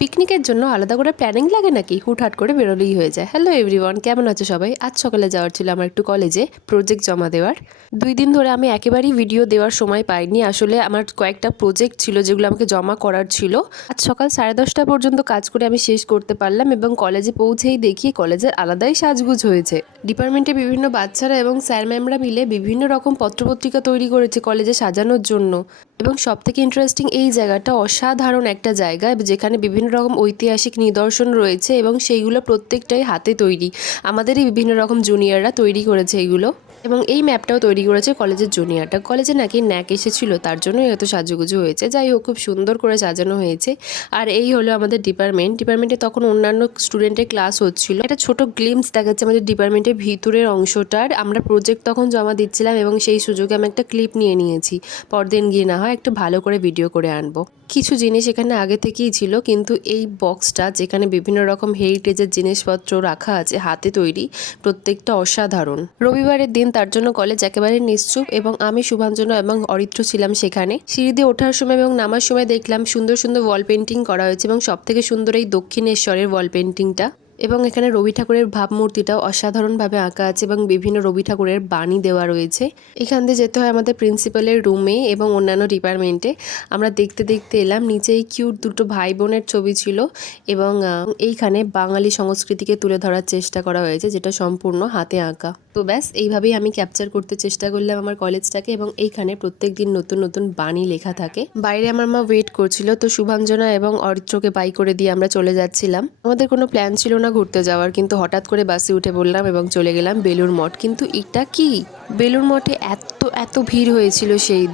পিকনিকের জন্য আলাদা করে প্ল্যানিং লাগে নাকি? হুটহাট করে বেরোলেই হয়ে যায়। হ্যালো এভরিওয়ান, কেমন আছো সবাই? আজ সকালে যাওয়ার ছিল আমার একটু কলেজে প্রজেক্ট জমা দেওয়ার। 2 দিন ধরে আমি একেবারেই ভিডিও দেওয়ার সময় পাইনি। আসলে আমার কয়েকটা প্রজেক্ট ছিল যেগুলো আমাকে জমা করার ছিল। আজ সকাল 10:30 পর্যন্ত কাজ করে আমি শেষ করতে পারলাম এবং কলেজে পৌঁছেই দেখি কলেজের আলাদাই সাজগুজ হয়েছে। ডিপার্টমেন্টে বিভিন্ন বাচ্চারা এবং স্যার ম্যামরা মিলে বিভিন্ন রকম পত্রপত্রিকা তৈরি করেছে কলেজে সাজানোর জন্য। এবং সবথেকে ইন্টারেস্টিং এই জায়গাটা অসাধারণ একটা জায়গা যেখানে বিভিন্ন রকম ঐতিহাসিক নিদর্শন রয়েছে এবং সেইগুলো প্রত্যেকটাই হাতে তৈরি। আমাদেরই বিভিন্ন রকম জুনিয়ররা তৈরি করেছে এইগুলো। এবং এই ম্যাপটাও তৈরি করেছে কলেজের জুনিয়রটা। কলেজে নাকি ন্যাক এসেছিল, তার জন্যই এত সাজুগুজু হয়েছে। যাই হোক, খুব সুন্দর করে সাজানো হয়েছে। আর এই হলো আমাদের ডিপার্টমেন্টে তখন অন্যান্য স্টুডেন্টের ক্লাস হচ্ছিল। একটা ছোট গ্লিমস দেখাচ্ছে আমাদের ডিপার্টমেন্টের ভিতরের অংশটার। আমরা প্রজেক্ট তখন জমা দিচ্ছিলাম এবং সেই সুযোগে আমি একটা ক্লিপ নিয়ে নিয়েছি। পরদিন গিয়ে না হয় একটু ভালো করে ভিডিও করে আনবো। কিছু জিনিস এখানে আগে থেকেই ছিল, কিন্তু এই বক্সটা যেখানে বিভিন্ন রকম হেরিটেজের জিনিসপত্র রাখা আছে হাতে তৈরি, প্রত্যেকটা অসাধারণ। রবিবারের দিন, তার জন্য কলেজ একেবারে নিশ্চুপ এবং আমি, শুভাঞ্জনা এবং অরিত্র ছিলাম সেখানে। সিঁড়ি দিয়ে ওঠার সময় এবং নামার সময় দেখলাম সুন্দর সুন্দর ওয়াল পেন্টিং করা হয়েছে এবং সবথেকে সুন্দর এই দক্ষিণেশ্বরের ওয়াল পেন্টিংটা। এবং এখানে রবি ঠাকুরের ভাবমূর্তিটাও অসাধারণভাবে আঁকা আছে এবং বিভিন্ন রবি ঠাকুরের বাণী দেওয়া রয়েছে। এখান দিয়ে যেতে হয় আমাদের প্রিন্সিপালের রুমে এবং অন্যান্য ডিপার্টমেন্টে। আমরা দেখতে দেখতে এলাম, নিচে এই কিউট দুটো ভাই বোনের ছবি ছিল এবং এইখানে বাঙালি সংস্কৃতিকে তুলে ধরার চেষ্টা করা হয়েছে, যেটা সম্পূর্ণ হাতে আঁকা। তো ব্যাস এইভাবেই আমি ক্যাপচার করতে চেষ্টা করলাম আমার কলেজটাকে। এবং এইখানে প্রত্যেক দিন নতুন নতুন বাণী লেখা থাকে। বাইরে আমার মা ওয়েট করছিল, তো শুভাঞ্জনা এবং অরিত্রকে বাই করে দিয়ে আমরা চলে যাচ্ছিলাম। আমাদের কোনো প্ল্যান ছিল না ঘুরতে যাওয়ার, কিন্তু হঠাৎ করে বাসে উঠে বললাম এবং চলে গেলাম বেলুড় মঠ। কিন্তু এটা কি, বেলুড় মঠে এত ভিড় হয়েছিল সেই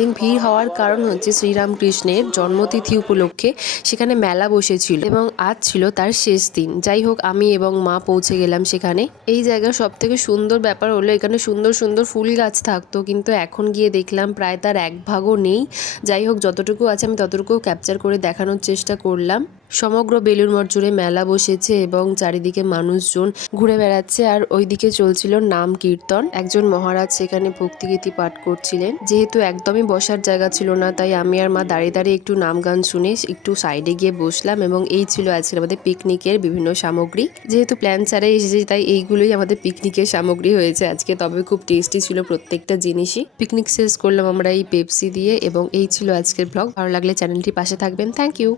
দিন ভিড় হওয়ার কারণ হচ্ছে শ্রীরামকৃষ্ণের জন্মতিথি উপলক্ষে সেখানে মেলা বসেছিল এবং আজ ছিল তার শেষ দিন। যাই হোক, আমি এবং মা পৌঁছে গেলাম সেখানে। এই জায়গার সব থেকে সুন্দর ব্যাপার হলো এখানে সুন্দর সুন্দর ফুল গাছ থাকতো, কিন্তু এখন গিয়ে দেখলাম প্রায় তার এক ভাগও নেই। যাই হোক, যতটুকু আছে আমি ততটুকু ক্যাপচার করে দেখানোর চেষ্টা করলাম। সমগ্র বেলুড় মঠ জুড়ে মেলা বসেছে এবং চারিদিকে মানুষজন ঘুরে বেড়াচ্ছে আর ওইদিকে চলছিল নাম কীর্তন। একজন মহারাজ সেখানে ভক্তিগীতি পাঠ করছিলেন। যেহেতু একদমই বসার জায়গা ছিল না, তাই আমি আর মা দাঁড়িয়ে দাঁড়িয়ে একটু নাম গান শুনে একটু সাইডে গিয়ে বসলাম। এবং এই ছিল আজকে আমাদের পিকনিকের বিভিন্ন সামগ্রী। যেহেতু প্ল্যান ছাড়াই এসেছি, তাই এইগুলোই আমাদের পিকনিকের সামগ্রী হয়েছে আজকে। তবে খুব টেস্টি ছিল প্রত্যেকটা জিনিসই। পিকনিক শেষ করলাম আমরা এই পেপসি দিয়ে এবং এই ছিল আজকের ব্লগ। ভালো লাগলে চ্যানেলটি পাশে থাকবেন। Thank you.